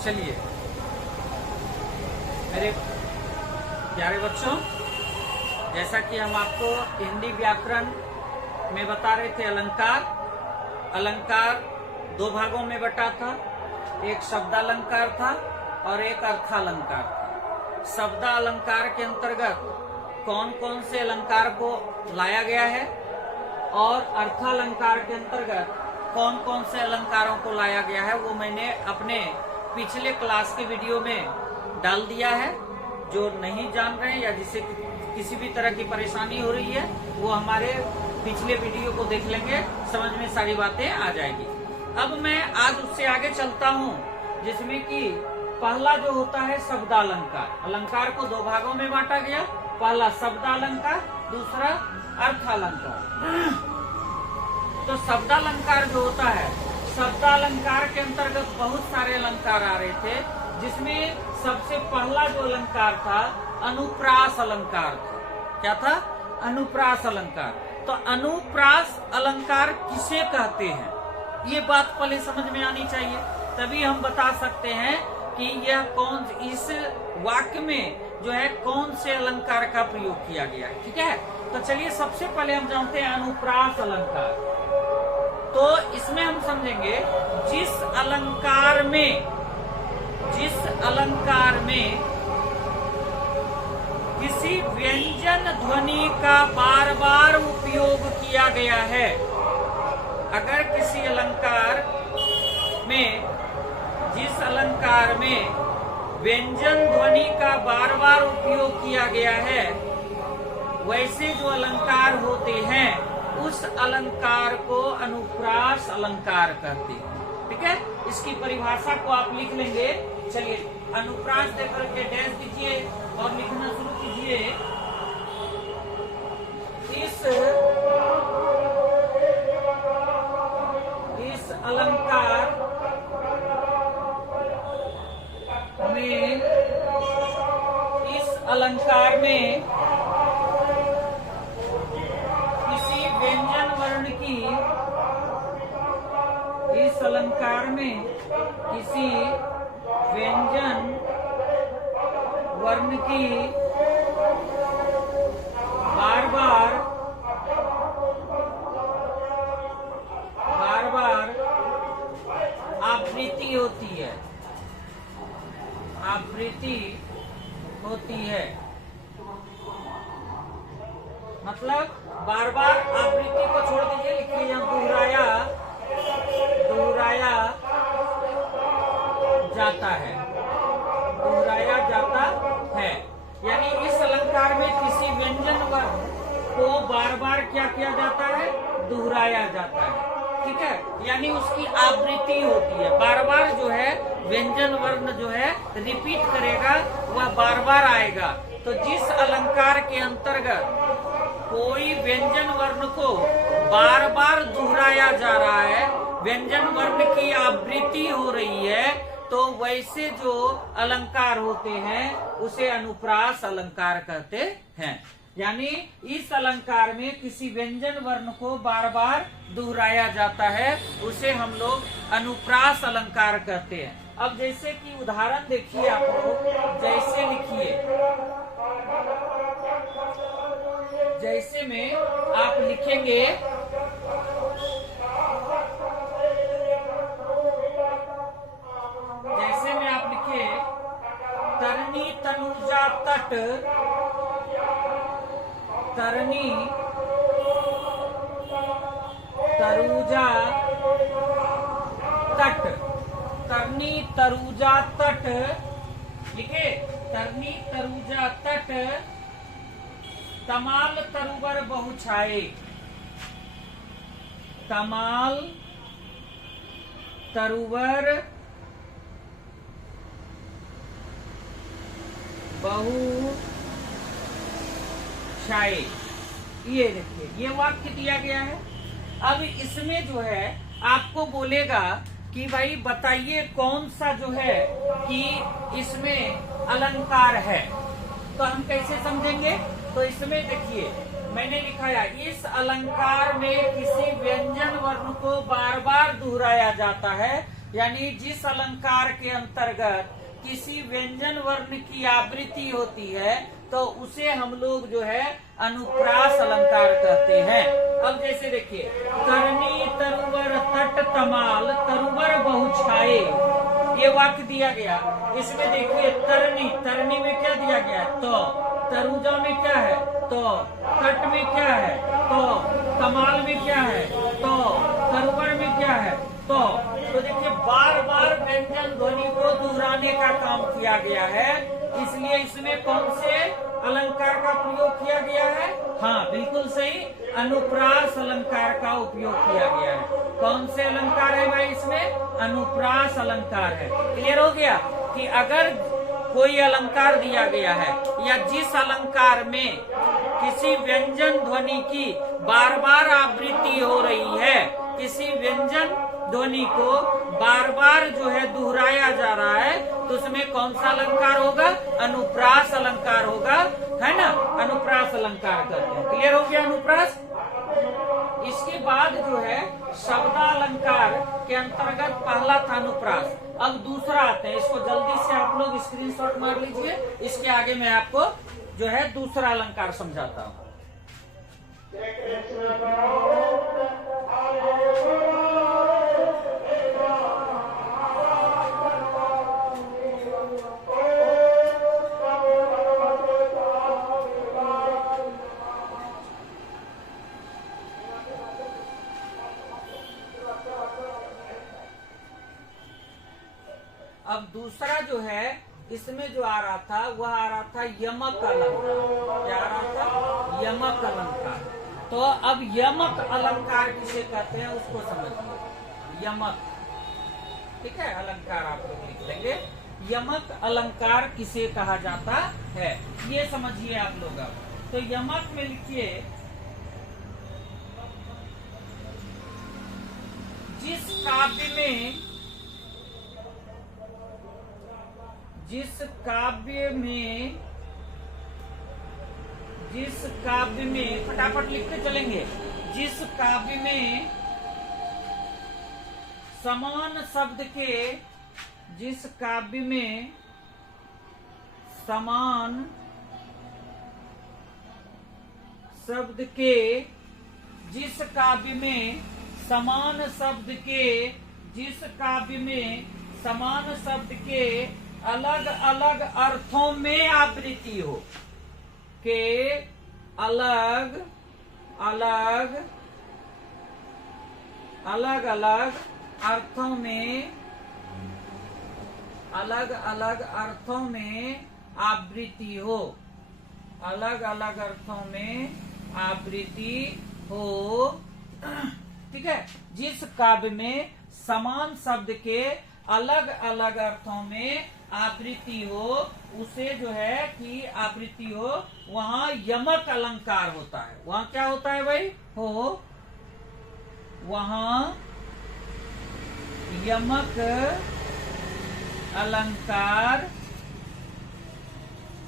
चलिए मेरे प्यारे बच्चों, जैसा कि हम आपको हिंदी व्याकरण में बता रहे थे, अलंकार दो भागों में बटा था। एक शब्दालंकार था और एक अर्थालंकार था। शब्दालंकार के अंतर्गत कौन कौन से अलंकार को लाया गया है और अर्थालंकार के अंतर्गत कौन कौन से अलंकारों को लाया गया है, वो मैंने अपने पिछले क्लास के वीडियो में डाल दिया है। जो नहीं जान रहे हैं या जिसे किसी भी तरह की परेशानी हो रही है, वो हमारे पिछले वीडियो को देख लेंगे, समझ में सारी बातें आ जाएगी। अब मैं आज उससे आगे चलता हूँ, जिसमें कि पहला जो होता है शब्दालंकार। अलंकार को दो भागों में बांटा गया, पहला शब्दालंकार, दूसरा अर्थालंकार। तो शब्दालंकार जो होता है, शब्दालंकार के अंतर्गत बहुत सारे अलंकार आ रहे थे, जिसमें सबसे पहला जो अलंकार था अनुप्रास अलंकार था। क्या था? अनुप्रास अलंकार। तो अनुप्रास अलंकार किसे कहते हैं, ये बात पहले समझ में आनी चाहिए, तभी हम बता सकते हैं कि यह कौन, इस वाक्य में जो है कौन से अलंकार का प्रयोग किया गया है। ठीक है, तो चलिए सबसे पहले हम जानते हैं अनुप्रास अलंकार। तो इसमें हम समझेंगे जिस अलंकार में किसी व्यंजन ध्वनि का बार बार उपयोग किया गया है। अगर किसी अलंकार में, जिस अलंकार में व्यंजन ध्वनि का बार बार उपयोग किया गया है, वैसे जो अलंकार होते हैं उस अलंकार को अनुप्रास अलंकार कहते हैं। ठीक है, इसकी परिभाषा को आप लिख लेंगे। चलिए अनुप्रास देकर के डैश दीजिए और लिखना शुरू कीजिए। इस अलंकार में किसी व्यंजन वर्ण की, इस अलंकार में किसी व्यंजन वर्ण की बार बार आवृत्ति होती है। मतलब बार बार आवृत्ति को छोड़ दीजिए, लिखिए यहाँ दोहराया जाता है। यानी इस अलंकार में किसी व्यंजन वर्ण को बार बार क्या किया जाता है? दोहराया जाता है। ठीक है, यानी उसकी आवृत्ति होती है, बार बार जो है व्यंजन वर्ण जो है रिपीट करेगा, वह बार बार आएगा। तो जिस अलंकार के अंतर्गत कोई व्यंजन वर्ण को बार बार दोहराया जा रहा है, व्यंजन वर्ण की आवृत्ति हो रही है, तो वैसे जो अलंकार होते हैं उसे अनुप्रास अलंकार कहते हैं। यानी इस अलंकार में किसी व्यंजन वर्ण को बार बार दोहराया जाता है, उसे हम लोग अनुप्रास अलंकार कहते हैं। अब जैसे कि उदाहरण देखिए, आप लोग जैसे लिखिए, जैसे में आप लिखेंगे तरनी तनुजा तट, तरनी तरुजा तट, तरनी तरुजा तट, लिखे तरनी तरुजा तट, तमाल तरुवर बहुछाए, तमाल तरुवर बहु छाए। ये देखिए, ये वाक्य दिया गया है। अब इसमें जो है आपको बोलेगा कि भाई बताइए कौन सा जो है कि इसमें अलंकार है, तो हम कैसे समझेंगे? तो इसमें देखिए मैंने लिखा है, इस अलंकार में किसी व्यंजन वर्ण को बार बार दोहराया जाता है, यानी जिस अलंकार के अंतर्गत किसी व्यंजन वर्ण की आवृत्ति होती है तो उसे हम लोग जो है अनुप्रास अलंकार कहते हैं। अब जैसे देखिए, करनी तरुवर तट तमाल तरुवर बहुछाए, ये वाक्य दिया गया। इसमें देखिए तरनी, तरनी में क्या दिया गया है? तो तरुजा में क्या है? तो तट में क्या है? तो कमाल में क्या है? तो तरुवर में क्या है? तो देखिए बार बार व्यंजन ध्वनि को दोहराने का काम किया गया है, इसलिए इसमें कौन से अलंकार का प्रयोग किया गया है? हाँ बिल्कुल सही, अनुप्रास अलंकार का उपयोग किया गया है। कौन से अलंकार है भाई इसमें? अनुप्रास अलंकार है। क्लियर हो गया कि अगर कोई अलंकार दिया गया है या जिस अलंकार में किसी व्यंजन ध्वनि की बार बार आवृत्ति हो रही है, किसी व्यंजन ध्वनि को बार बार जो है दोहराया जा रहा है, तो उसमें कौन सा अलंकार होगा? अनुप्रास अलंकार होगा, है ना? अनुप्रास अलंकार कहते हैं। क्लियर हो गया अनुप्रास। इसके बाद जो है शब्दालंकार के अंतर्गत पहला था अनुप्रास, अब दूसरा आते हैं। इसको जल्दी से आप लोग स्क्रीनशॉट मार लीजिए, इसके आगे मैं आपको जो है दूसरा अलंकार समझाता हूँ। अब दूसरा जो है इसमें जो आ रहा था वह आ रहा था यमक अलंकार। क्या आ रहा था? यमक अलंकार। तो अब यमक अलंकार किसे कहते हैं उसको समझिए। यमक, ठीक है, अलंकार आप लोग लिख लेंगे। यमक अलंकार किसे कहा जाता है ये समझिए आप लोग। अब तो यमक में लिखिए, जिस काव्य में फटाफट लिखते चलेंगे, जिस काव्य में समान शब्द के, जिस काव्य में समान शब्द के, जिस काव्य में समान शब्द के, जिस काव्य में समान शब्द के अलग अलग अर्थों में आवृत्ति हो, के अलग अलग अर्थों में, अलग अलग अर्थों में आवृत्ति हो, अलग अलग अर्थों में आवृत्ति हो, ठीक है। जिस काव्य में समान शब्द के अलग अलग अर्थों में आवृत्ति हो, उसे जो है कि आवृत्ति हो, वहां यमक अलंकार होता है। वहां क्या होता है भाई? हो वहां यमक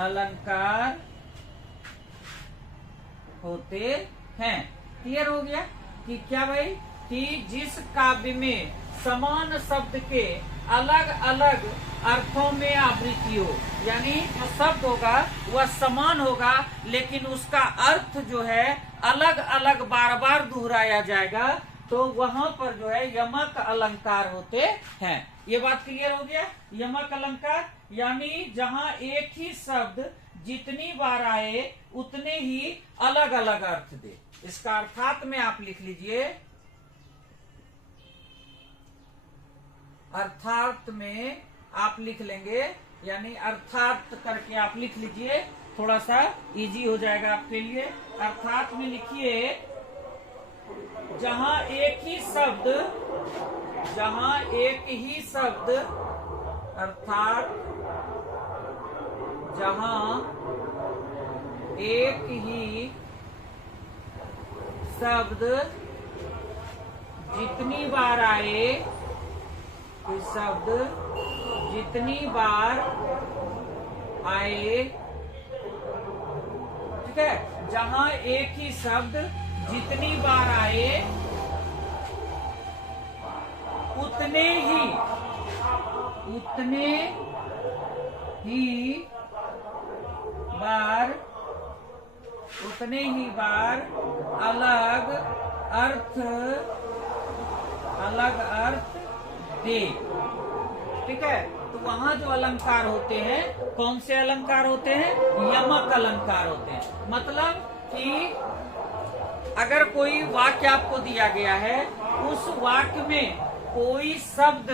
अलंकार होते हैं। क्लियर हो गया कि क्या भाई? कि जिस काव्य में समान शब्द के अलग अलग अर्थों में आवृत्ति हो, यानी जो शब्द होगा वह समान होगा लेकिन उसका अर्थ जो है अलग अलग बार बार दोहराया जाएगा, तो वहां पर जो है यमक अलंकार होते हैं। ये बात क्लियर हो गया? यमक अलंकार यानी जहां एक ही शब्द जितनी बार आए उतने ही अलग अलग अर्थ दे। इसका अर्थात में आप लिख लीजिए, अर्थात में आप लिख लेंगे, यानी अर्थात करके आप लिख लीजिए, थोड़ा सा इजी हो जाएगा आपके लिए। अर्थात में लिखिए, जहां एक ही शब्द, अर्थात जहां एक ही शब्द जितनी बार आए, शब्द जितनी बार आए, ठीक है, जहां एक ही शब्द जितनी बार आए उतने ही बार अलग अर्थ दे। ठीक है, तो वहां जो अलंकार होते हैं, कौन से अलंकार होते हैं? यमक अलंकार होते हैं। मतलब कि अगर कोई वाक्य आपको दिया गया है, उस वाक्य में कोई शब्द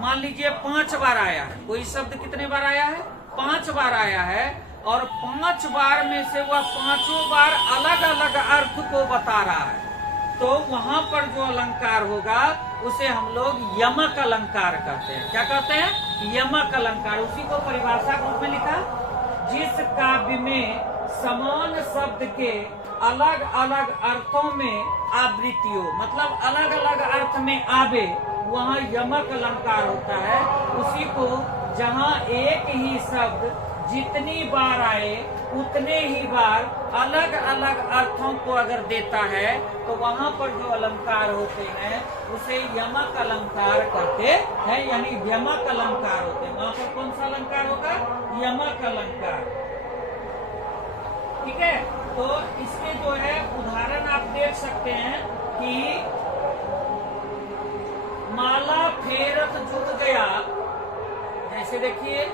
मान लीजिए 5 बार आया है। कोई शब्द कितने बार आया है? 5 बार आया है, और 5 बार में से वह 5 बार अलग अलग अर्थ को बता रहा है, तो वहां पर जो अलंकार होगा उसे हम लोग यमक अलंकार कहते हैं। क्या कहते हैं? यमक अलंकार। उसी को परिभाषा रूप में लिखा, जिस काव्य में समान शब्द के अलग अलग अर्थों में आवृत्ति हो, मतलब अलग अलग अर्थ में आवे, वहाँ यमक अलंकार होता है। उसी को जहाँ एक ही शब्द जितनी बार आए उतने ही बार अलग अलग अर्थों को अगर देता है, तो वहाँ पर जो अलंकार होते हैं उसे यमक अलंकार कहते हैं, यानी यमक अलंकार होते हैं। वहाँ पर कौन सा अलंकार होगा? यमक अलंकार। ठीक है, तो इसके जो है उदाहरण आप देख सकते हैं कि माला फेरत जुग गया। जैसे देखिए,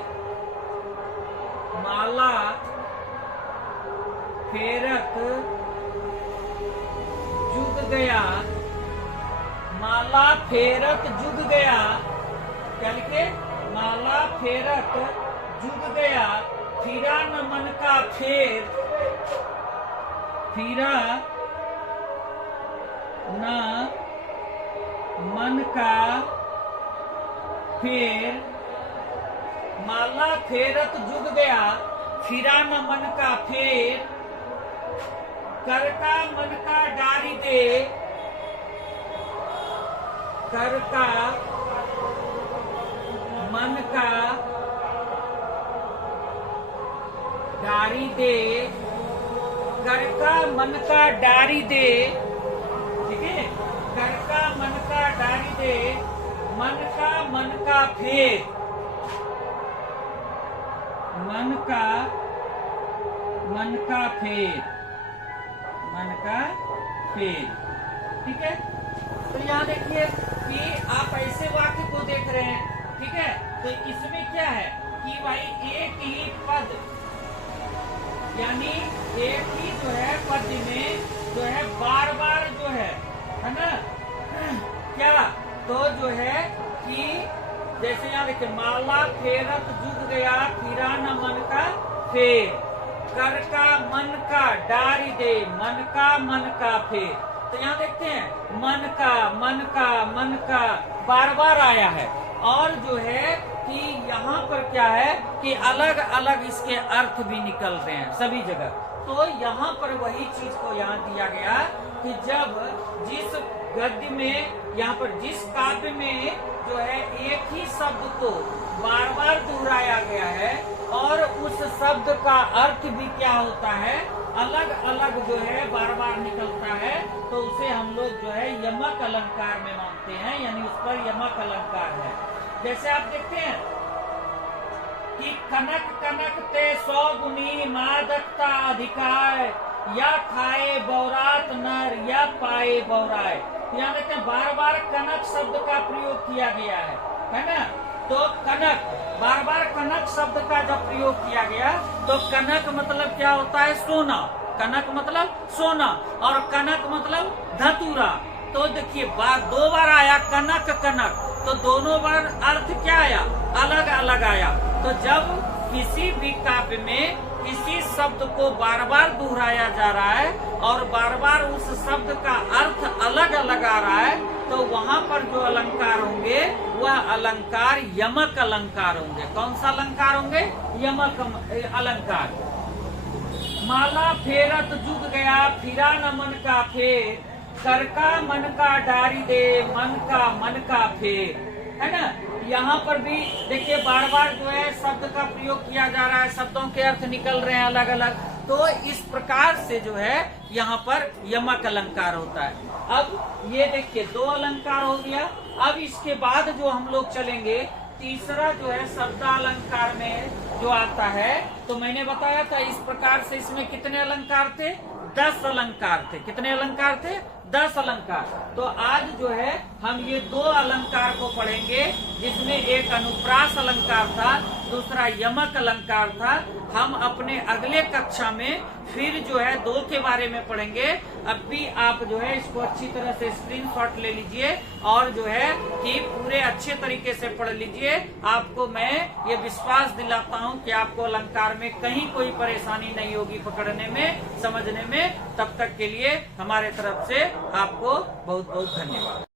माला फेरत जुग गया, माला फेरत जुग गया। क्या लिखे? माला फेरत जुग गया, फिरा न मन का फेर, फिरा न मन का फेर। माला फेरत जुग गया, फिरा न मन का फेर, कर का मन का डारी दे, कर का मन का डारी दे, कर का मन का डारी दे। ठीक है, कर का मन का डारी दे, मन का फेर, मन का फेर, मन का फेर। ठीक है, तो यहाँ देखिए कि आप ऐसे वाक्य को देख रहे हैं। ठीक है, तो इसमें क्या है कि भाई एक ही पद, यानी एक ही जो है पद में जो है बार बार जो है ना, क्या तो जो है कि जैसे यहाँ देखिए, माला फेरत जुग गया, फिरा न मन का फेर, कर का मन का डारी दे, मन का फेर। तो यहाँ देखते हैं मन का बार बार आया है, और जो है कि यहाँ पर क्या है कि अलग अलग इसके अर्थ भी निकल रहे हैं सभी जगह। तो यहाँ पर वही चीज को यहाँ दिया गया कि जब जिस गद्य में, यहाँ पर जिस काव्य में जो है एक ही शब्द को बार बार दोहराया गया है, और उस शब्द का अर्थ भी क्या होता है, अलग अलग जो है बार बार निकलता है, तो उसे हम लोग जो है यमक अलंकार में मानते हैं, यानी उस पर यमक अलंकार है। जैसे आप देखते हैं कि कनक कनक ते 100 गुनी मादकता अधिकार, या खाए बौरात नर या पाए बौराए। यहाँ देखते हैं बार बार कनक शब्द का प्रयोग किया गया है ना। तो कनक, बार बार कनक शब्द का जब प्रयोग किया गया, तो कनक मतलब क्या होता है? सोना। कनक मतलब सोना, और कनक मतलब धतूरा। तो देखिए दो बार आया कनक कनक, तो दोनों बार अर्थ क्या आया? अलग अलग आया। तो जब किसी भी काव्य में किसी शब्द को बार बार दोहराया जा रहा है और बार बार उस शब्द का अर्थ अलग अलग आ रहा है, तो वहाँ पर जो अलंकार होंगे वह अलंकार यमक अलंकार होंगे। कौन सा अलंकार होंगे? यमक अलंकार। माला फेरत जुग गया, फिरा न मन का फेर, कर का मन का डारी दे, मन का फेर। है ना, यहाँ पर भी देखिए बार बार जो है शब्द का प्रयोग किया जा रहा है, शब्दों के अर्थ निकल रहे हैं अलग अलग। तो इस प्रकार से जो है यहाँ पर यमक अलंकार होता है। अब ये देखिए 2 अलंकार हो गया, अब इसके बाद जो हम लोग चलेंगे, तीसरा जो है शब्दालंकार में जो आता है, तो मैंने बताया था इस प्रकार से इसमें कितने अलंकार थे, 10 अलंकार थे। कितने अलंकार थे, 10 अलंकार। तो आज जो है हम ये 2 अलंकार को पढ़ेंगे, जिसमें एक अनुप्रास अलंकार था, दूसरा यमक अलंकार था। हम अपने अगले कक्षा में फिर जो है 2 के बारे में पढ़ेंगे। अब भी आप जो है इसको अच्छी तरह से स्क्रीनशॉट ले लीजिए और जो है कि पूरे अच्छे तरीके से पढ़ लीजिए। आपको मैं ये विश्वास दिलाता हूँ कि आपको अलंकार में कहीं कोई परेशानी नहीं होगी पकड़ने में, समझने में। तब तक के लिए हमारे तरफ से आपको बहुत बहुत धन्यवाद।